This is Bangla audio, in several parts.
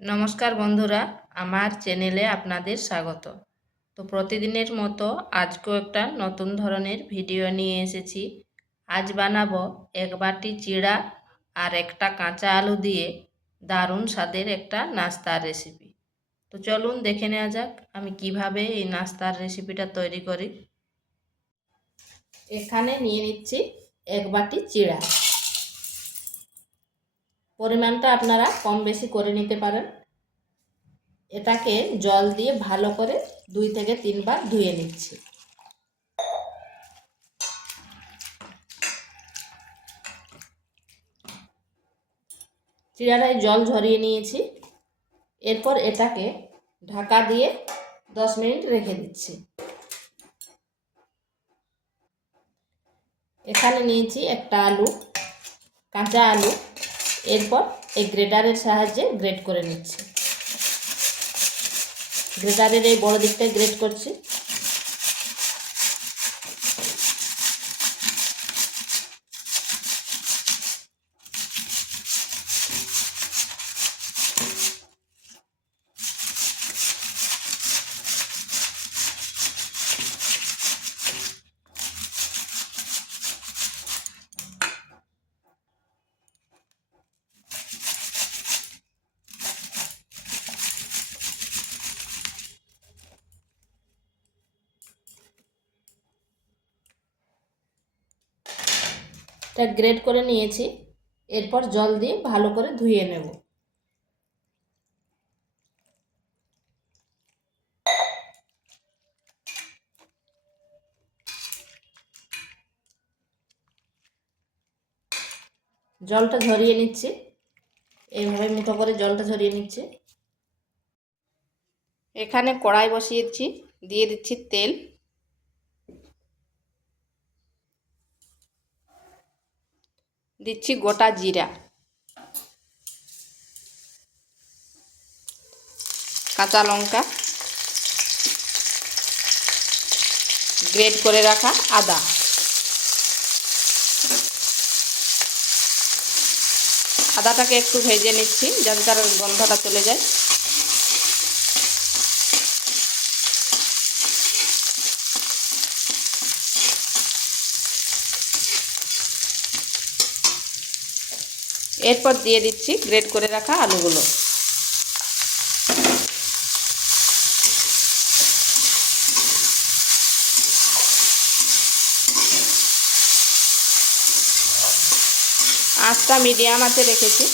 নমস্কার বন্ধুরা, আমার চ্যানেলে আপনাদের স্বাগত। তো প্রতিদিনের মতো আজকেও একটা নতুন ধরনের ভিডিও নিয়ে এসেছি। আজ বানাবো এক বাটি চিড়া আর একটা কাঁচা আলু দিয়ে দারুণ স্বাদের একটা নাস্তার রেসিপি। তো চলুন দেখে নেওয়া যাক আমি কিভাবে এই নাস্তার রেসিপিটা তৈরি করি। এখানে নিয়ে নিচ্ছি এক বাটি চিড়া। পরিমাণটা আপনারা কম বেশি করে নিতে পারেন। এটাকে জল দিয়ে ভালো করে 2 থেকে 3 বার ধুয়ে নিচ্ছি। চিড়াটায় জল ঝরিয়ে নিয়েছি। এরপর এটাকে ঢাকা দিয়ে 10 মিনিট রেখে দিচ্ছি। এখানে নিয়েছি একটা আলু, কাঁচা আলু। এরপর এই গ্রেটারের সাহায্যে গ্রেট করে নিচ্ছি। গ্রেটারের এই বড় দিকটায় গ্রেট করছি। এটা গ্রেট করে নিয়েছি। এরপর জল দিয়ে ভালো করে ধুয়ে নেব। জলটা ঝরিয়ে নিচ্ছি। এইভাবে মুঠো করে জলটা ঝরিয়ে নিচ্ছি। এখানে কড়াই বসিয়েছি, দিয়ে দিচ্ছি তেল। দিচ্ছি গোটা জিরা, কাঁচা লঙ্কা, গ্রেট করে রাখা আদা। আদাটাকে একটু ভেজে নিচ্ছি যাতে তার গন্ধটা চলে যায়। এরপর দিয়ে দিচ্ছি গ্রেট করে রাখা আলুগুলো। আঁচটা মিডিয়াম আঁচে রেখেছি।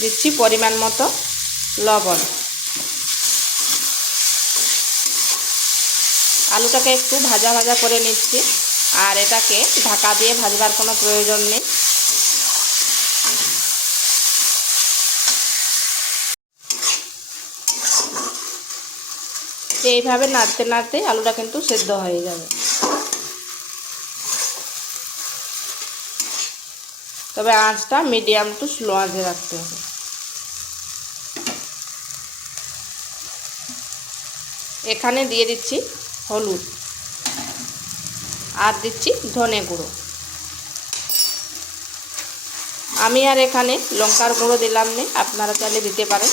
দিচ্ছি পরিমাণ মতো লবণ। আলুটাকে একটু ভাজা ভাজা করে নিচ্ছি, আর এটাকে ঢাকা দিয়ে ভাজবার কোনো প্রয়োজন নেই। এইভাবে নাড়তে নাড়তে আলুটা কিন্তু সেদ্ধ হয়ে যাবে। তবে আঁচটা মিডিয়াম টু স্লো আঁচে রাখতে হবে। এখানে দিয়ে দিচ্ছি হলুদ, আর দিচ্ছি ধনে গুঁড়ো। আমি আর এখানে লঙ্কার গুঁড়ো দিলাম না, আপনারা চাইলে দিতে পারেন।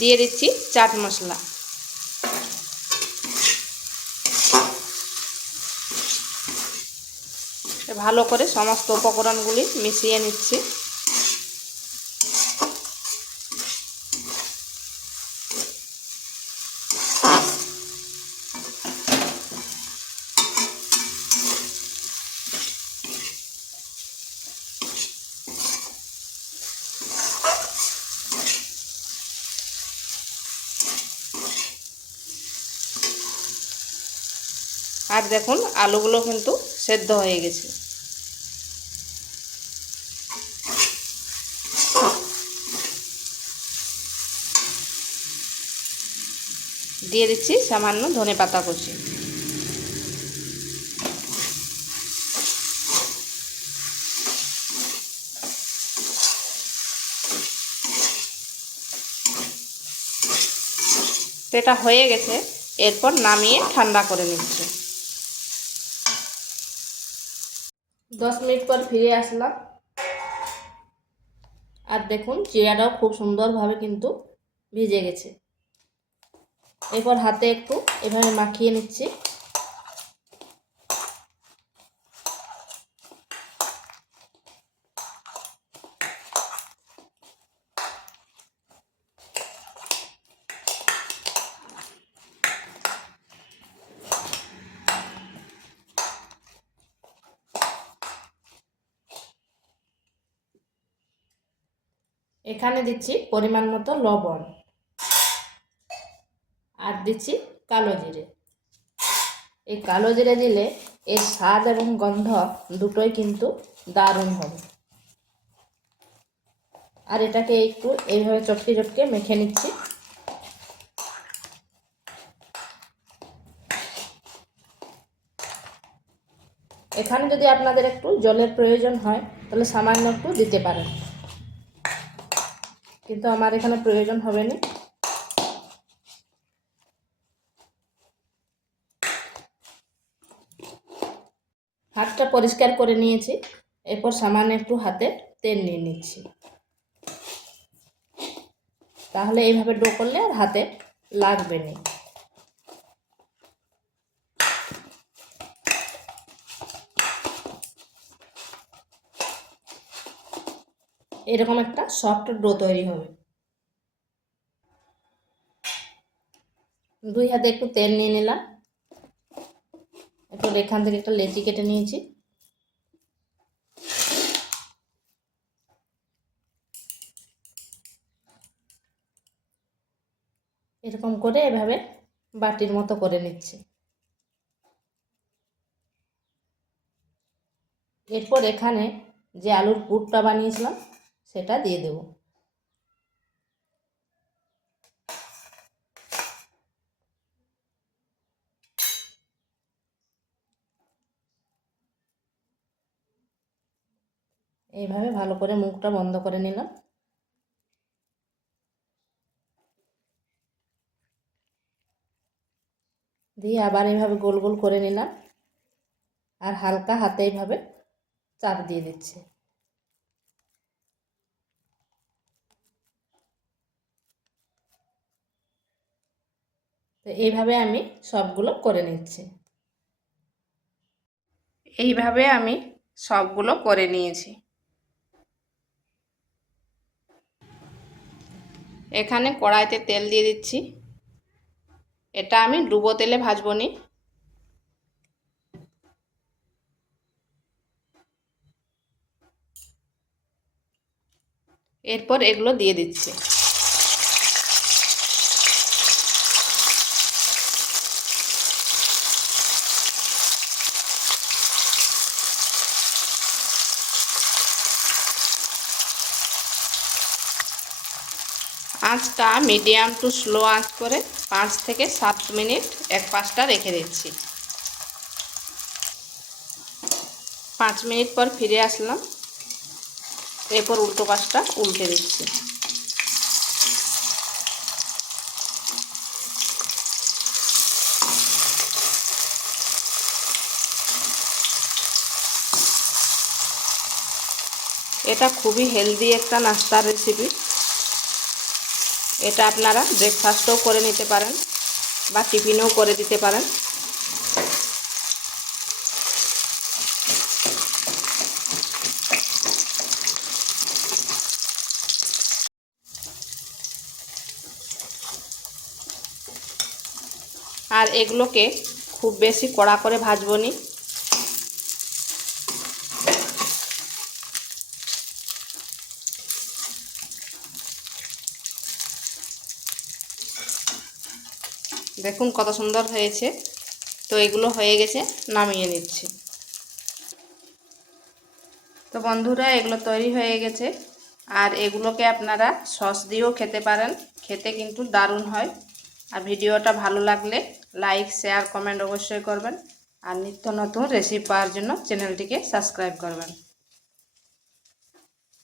দিয়ে দিচ্ছি চাট মশলা। ভালো করে সমস্ত উপকরণগুলি মিশিয়ে নিচ্ছি। আর দেখুন আলুগুলো কিন্তু সেদ্ধ হয়ে গেছে। দিয়ে দিচ্ছি সামান্য ধনেপাতা কুচি। তো এটা হয়ে গেছে, এরপর নামিয়ে ঠান্ডা করে নিচ্ছি। 10 মিনিট পর ফিরে আসলাম, আর দেখুন চিড়াটাও খুব সুন্দরভাবে কিন্তু ভিজে গেছে। এরপর হাতে একটু এভাবে মাখিয়ে নিচ্ছি। এখানে দিচ্ছি পরিমাণ মতো লবণ, আর দিচ্ছি কালো জিরে। এই কালো জিরে দিলে এর স্বাদ এবং গন্ধ দুটোই কিন্তু দারুণ হবে। আর এটাকে একটু এইভাবে চটকে চটকে মেখে নিচ্ছি। এখানে যদি আপনাদের একটু জলের প্রয়োজন হয় তাহলে সামান্য একটু দিতে পারেন, কিন্তু আমার এখানে প্রয়োজন হবে না। হাতটা পরিষ্কার করে নিয়েছি, এরপর সামান্য একটু হাতে তেল নিয়ে নিচ্ছি। তাহলে এইভাবে ডো করলে আর হাতে লাগবে না। এরকম একটা সফট ডো তৈরি হবে। 2 হাতে একটু তেল নিয়ে নিলাম, এরপর এখান থেকে একটা লেচি কেটে নিয়েছি। এরকম করে এভাবে বাটির মতো করে নিচ্ছি। এরপর এখানে যে আলুর পুরটা বানিয়েছিলাম সেটা দিয়ে দেব। এইভাবে ভালো করে মুখটা বন্ধ করে নিলাম। দিয়ে আবার এইভাবে গোল গোল করে নিলাম, আর হালকা হাতে এইভাবে চাপ দিয়ে দিচ্ছি। তো এইভাবে আমি সবগুলো করে নিচ্ছি। এইভাবে আমি সবগুলো করে নিয়েছি। এখানে কড়াইতে তেল দিয়ে দিচ্ছি। এটা আমি ডুবো তেলে ভাজবো নি। এরপর এগুলো দিয়ে দিচ্ছি। আঁচটা মিডিয়াম টু স্লো আঁচ করে 5 থেকে 7 মিনিট এক পাশটা রেখে দিচ্ছি। 5 মিনিট পর ফিরে আসলাম, এরপর উল্টো পাশটা উল্টে দিচ্ছি। এটা খুবই হেলদি একটা নাস্তার রেসিপি। এটা আপনারা ব্রেকফাস্টও করে নিতে পারেন বা টিফিনেও করে দিতে পারেন। আর এগুলোকে খুব বেশি কড়া করে ভাজবো নি। দেখুন কত সুন্দর হয়েছে। তো এগুলো হয়ে গেছে, নামিয়ে নিচ্ছি। তো বন্ধুরা এগুলো তৈরি হয়ে গেছে, আর এগুলোকে আপনারা সস দিয়েও খেতে পারেন, খেতে কিন্তু দারুণ হয়। আর ভিডিওটা ভালো লাগলে লাইক শেয়ার কমেন্ট অবশ্যই করবেন, আর নিত্য নতুন রেসিপি পাওয়ার জন্য চ্যানেলটিকে সাবস্ক্রাইব করবেন।